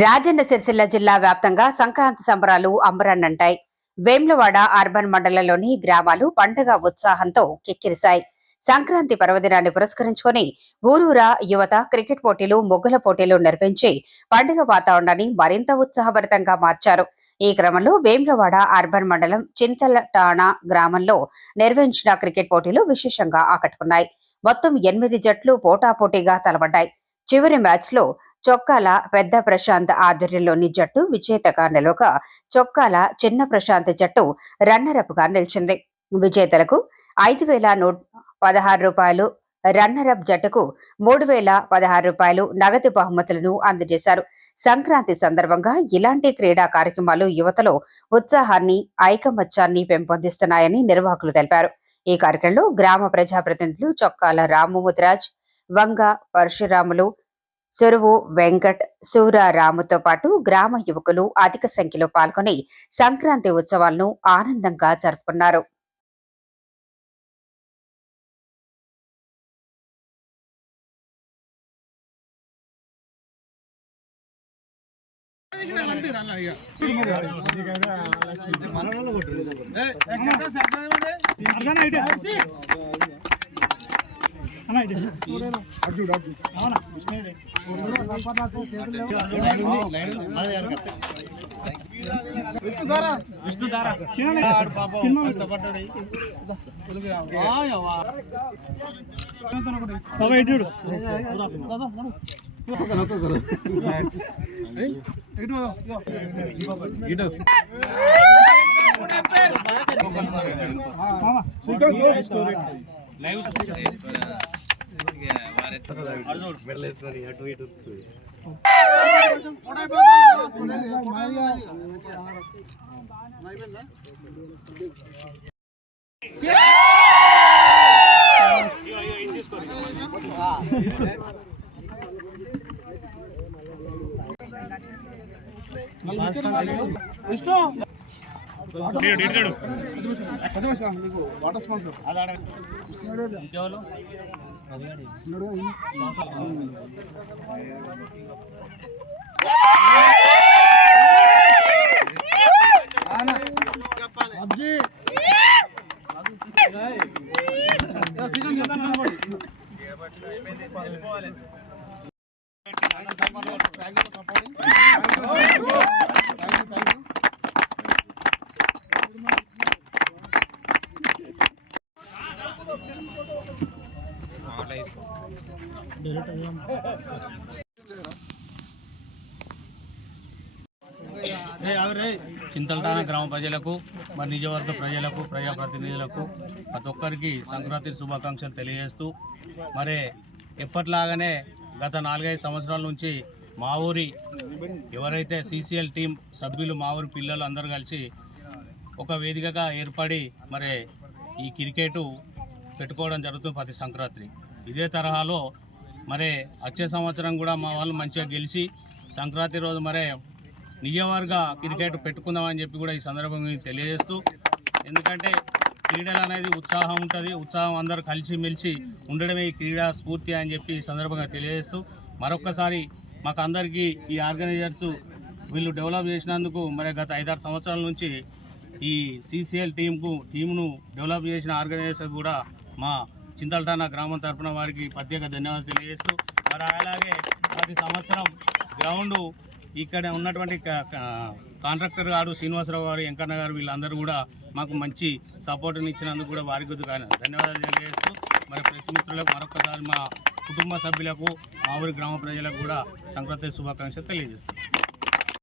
రాజన్న సిరిసిల్ల జిల్లా వ్యాప్తంగా సంక్రాంతి సంబరాలు అంబరాన్నంటాయి. వేమ్లవాడ అర్బన్ మండలంలోని గ్రామాలు పండుగ ఉత్సాహంతో కిక్కిరిశాయి. సంక్రాంతి పర్వదినాన్ని పురస్కరించుకుని ఊరూరా యువత క్రికెట్ పోటీలు, ముగ్గుల పోటీలు నిర్వహించి పండుగ వాతావరణాన్ని మరింత ఉత్సాహభరితంగా మార్చారు. ఈ క్రమంలో వేమ్లవాడ అర్బన్ మండలం చింతలటాణ గ్రామంలో నిర్వహించిన క్రికెట్ పోటీలు విశేషంగా ఆకట్టుకున్నాయి. మొత్తం 8 జట్లు పోటాపోటీగా తలపడ్డాయి. చివరి మ్యాచ్లో చొక్కాల పెద్ద ప్రశాంత్ ఆధ్వర్యంలోని జట్టు విజేతగా నిలవగా, చొక్కాల చిన్న ప్రశాంత్ జట్టు రన్నరప్ గా నిలిచింది. విజేతలకు 5,116 రూపాయలు, రన్నరప్ జట్టుకు 3,016 రూపాయలు నగదు బహుమతులను అందజేశారు. సంక్రాంతి సందర్భంగా ఇలాంటి క్రీడా కార్యక్రమాలు యువతలో ఉత్సాహాన్ని, ఐకమత్యాన్ని పెంపొందిస్తున్నాయని నిర్వాహకులు తెలిపారు. ఈ కార్యక్రమంలో గ్రామ ప్రజాప్రతినిధులు చొక్కాల రాముముద్రాజ్, వంగ పరశురాములు, సురువు వెంకట్, సూరారాముతో పాటు గ్రామ యువకులు అధిక సంఖ్యలో పాల్గొని సంక్రాంతి ఉత్సవాలను ఆనందంగా జరుపుకున్నారు. చింతలటాన గ్రామ ప్రజలకు, మరి నిజవర్గ ప్రజలకు, ప్రజాప్రతినిధులకు ప్రతి ఒక్కరికి సంక్రాంతి శుభాకాంక్షలు తెలియజేస్తూ, మరి ఎప్పట్లాగానే గత 4-5 సంవత్సరాల నుంచి మా ఊరి ఎవరైతే CCL టీం సభ్యులు, మా ఊరి పిల్లలు అందరూ కలిసి ఒక వేదికగా ఏర్పడి మరి ఈ క్రికెట్ పెట్టుకోవడం జరుగుతుంది ప్రతి సంక్రాంతి. ఇదే తరహాలో మరి వచ్చే సంవత్సరం కూడా మా వాళ్ళు మంచిగా గెలిచి సంక్రాంతి రోజు మరి నిజవర్గ క్రికెట్ పెట్టుకుందామని చెప్పి కూడా ఈ సందర్భంగా తెలియజేస్తూ, ఎందుకంటే క్రీడలు అనేది ఉత్సాహం ఉంటుంది, ఉత్సాహం అందరూ కలిసిమెలిసి ఉండడమే ఈ క్రీడా స్ఫూర్తి అని చెప్పి ఈ సందర్భంగా తెలియజేస్తూ, మరొక్కసారి మాకు అందరికీ ఈ ఆర్గనైజర్స్ వీళ్ళు డెవలప్ చేసినందుకు మరి గత 5-6 సంవత్సరాల నుంచి ఈ CCL టీమును డెవలప్ చేసిన ఆర్గనైజర్స్ కూడా మా చింతలటాన గ్రామం తరఫున వారికి ప్రత్యేక ధన్యవాదాలు తెలియజేస్తూ, మరి అలాగే ప్రతి సంవత్సరం గ్రౌండ్ ఇక్కడ ఉన్నటువంటి కాంట్రాక్టర్ గారు శ్రీనివాసరావు గారు, వెంకన్న గారు వీళ్ళందరూ కూడా మాకు మంచి సపోర్ట్ని ఇచ్చినందుకు కూడా వారికి ధన్యవాదాలు తెలియజేస్తూ, మరి ప్రెస్ మిత్రులకు మరొకసారి మా కుటుంబ సభ్యులకు, మా ఊరి గ్రామ ప్రజలకు కూడా సంక్రాంతి శుభాకాంక్షలు తెలియజేస్తాం.